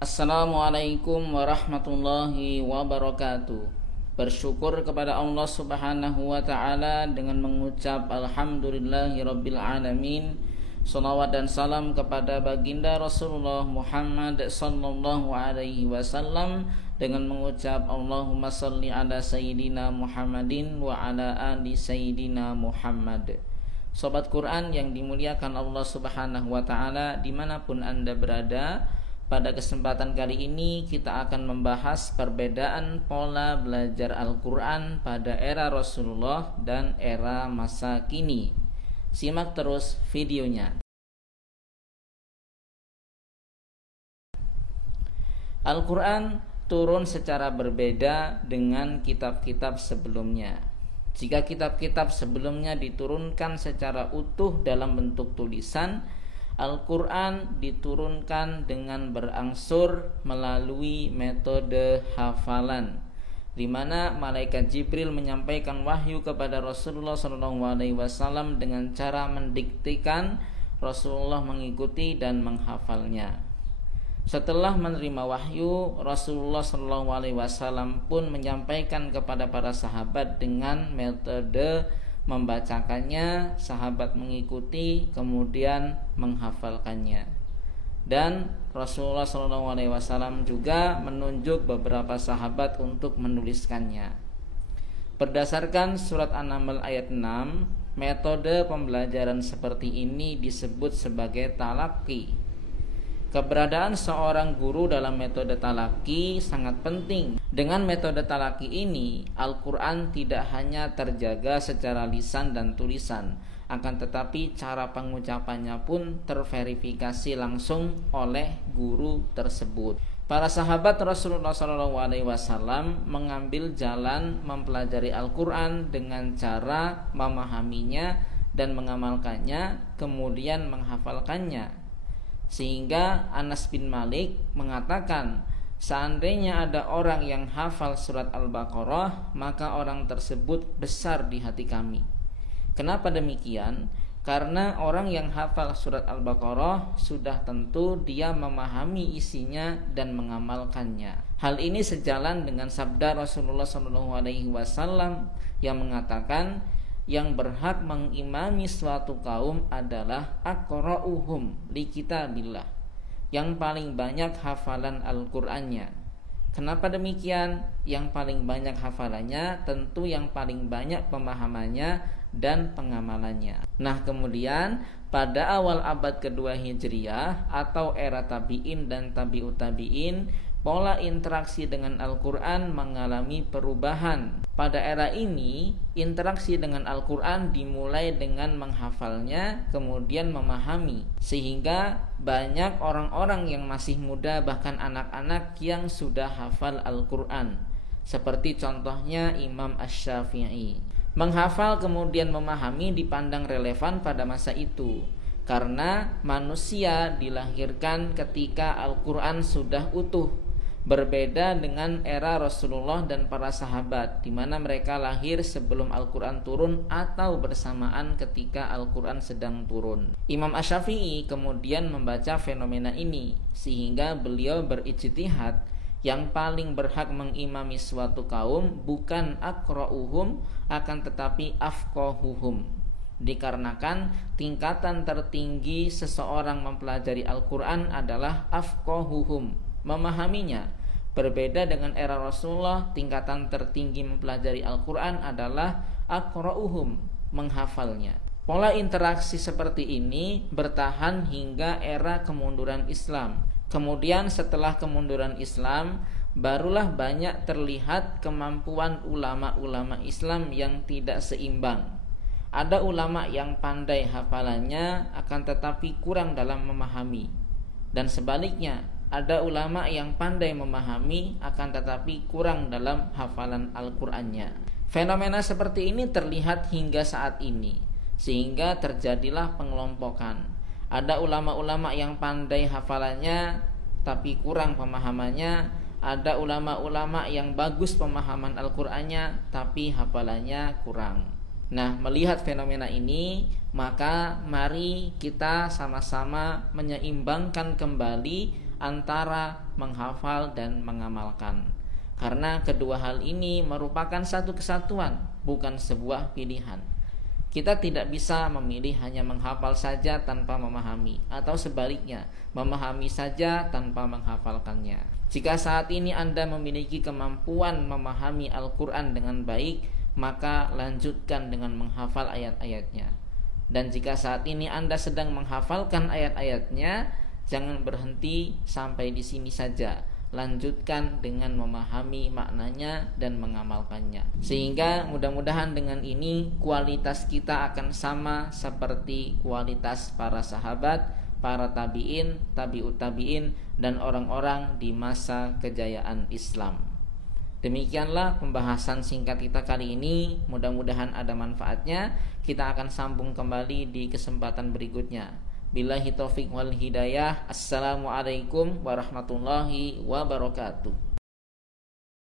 Assalamualaikum warahmatullahi wabarakatuh. Bersyukur kepada Allah Subhanahu wa taala dengan mengucap alhamdulillahirabbil alamin. Shalawat dan salam kepada baginda Rasulullah Muhammad sallallahu alaihi wasallam dengan mengucap Allahumma shalli ala sayyidina Muhammadin wa ala ali sayyidina Muhammad. Sobat Quran yang dimuliakan Allah Subhanahu wa taala dimanapun Anda berada, pada kesempatan kali ini kita akan membahas perbedaan pola belajar Al-Quran pada era Rasulullah dan era masa kini. Simak terus videonya. Al-Quran turun secara berbeda dengan kitab-kitab sebelumnya. Jika kitab-kitab sebelumnya diturunkan secara utuh dalam bentuk tulisan, Al-Quran diturunkan dengan berangsur melalui metode hafalan, di mana malaikat Jibril menyampaikan wahyu kepada Rasulullah SAW dengan cara mendiktikan, Rasulullah mengikuti dan menghafalnya. Setelah menerima wahyu, Rasulullah SAW pun menyampaikan kepada para sahabat dengan metode membacakannya, sahabat mengikuti, kemudian menghafalkannya. Dan Rasulullah SAW juga menunjuk beberapa sahabat untuk menuliskannya. Berdasarkan surat An-Naml ayat 6, metode pembelajaran seperti ini disebut sebagai talaqi. Keberadaan seorang guru dalam metode talaqi sangat penting. Dengan metode talaqi ini, Al-Quran tidak hanya terjaga secara lisan dan tulisan, akan tetapi cara pengucapannya pun terverifikasi langsung oleh guru tersebut. Para sahabat Rasulullah SAW mengambil jalan mempelajari Al-Quran dengan cara memahaminya dan mengamalkannya, kemudian menghafalkannya. Sehingga Anas bin Malik mengatakan, seandainya ada orang yang hafal surat Al-Baqarah, maka orang tersebut besar di hati kami. Kenapa demikian? Karena orang yang hafal surat Al-Baqarah sudah tentu dia memahami isinya dan mengamalkannya. Hal ini sejalan dengan sabda Rasulullah SAW yang mengatakan, yang berhak mengimami suatu kaum adalah aqra'uhum li kitabillah, yang paling banyak hafalan Al-Qur'annya. Kenapa demikian? Yang paling banyak hafalannya tentu yang paling banyak pemahamannya dan pengamalannya. Nah, kemudian pada awal abad kedua Hijriah atau era tabi'in dan tabi'ut tabi'in, pola interaksi dengan Al-Quran mengalami perubahan. Pada era ini, interaksi dengan Al-Quran dimulai dengan menghafalnya, kemudian memahami. Sehingga banyak orang-orang yang masih muda, bahkan anak-anak yang sudah hafal Al-Quran. Seperti contohnya Imam Asy-Syafi'i. Menghafal kemudian memahami dipandang relevan pada masa itu, karena manusia dilahirkan ketika Al-Quran sudah utuh. Berbeda dengan era Rasulullah dan para sahabat, di mana mereka lahir sebelum Al-Quran turun atau bersamaan ketika Al-Quran sedang turun. Imam Asy-Syafi'i kemudian membaca fenomena ini, sehingga beliau berijtihad, yang paling berhak mengimami suatu kaum bukan aqra'uhum, akan tetapi afqahuhum. Dikarenakan tingkatan tertinggi seseorang mempelajari Al-Quran adalah afqahuhum, memahaminya. Berbeda dengan era Rasulullah, tingkatan tertinggi mempelajari Al-Quran adalah aqra'uhum, menghafalnya. Pola interaksi seperti ini bertahan hingga era kemunduran Islam. Kemudian setelah kemunduran Islam, barulah banyak terlihat kemampuan ulama-ulama Islam yang tidak seimbang. Ada ulama yang pandai hafalannya akan tetapi kurang dalam memahami. Dan sebaliknya, ada ulama yang pandai memahami akan tetapi kurang dalam hafalan Al-Qur'annya. Fenomena seperti ini terlihat hingga saat ini, sehingga terjadilah pengelompokan. Ada ulama-ulama yang pandai hafalannya tapi kurang pemahamannya. Ada ulama-ulama yang bagus pemahaman Al-Qur'annya tapi hafalannya kurang. Nah, melihat fenomena ini, maka mari kita sama-sama menyeimbangkan kembali antara menghafal dan mengamalkan. Karena kedua hal ini merupakan satu kesatuan, bukan sebuah pilihan. Kita tidak bisa memilih hanya menghafal saja tanpa memahami, atau sebaliknya, memahami saja tanpa menghafalkannya. Jika saat ini Anda memiliki kemampuan memahami Al-Quran dengan baik, maka lanjutkan dengan menghafal ayat-ayatnya. Dan jika saat ini Anda sedang menghafalkan ayat-ayatnya, jangan berhenti sampai di sini saja. Lanjutkan dengan memahami maknanya dan mengamalkannya. Sehingga mudah-mudahan dengan ini kualitas kita akan sama seperti kualitas para sahabat, para tabi'in, tabi'ut tabi'in, dan orang-orang di masa kejayaan Islam. Demikianlah pembahasan singkat kita kali ini. Mudah-mudahan ada manfaatnya. Kita akan sambung kembali di kesempatan berikutnya. Billahi taufiq wal hidayah. Assalamualaikum warahmatullahi wabarakatuh.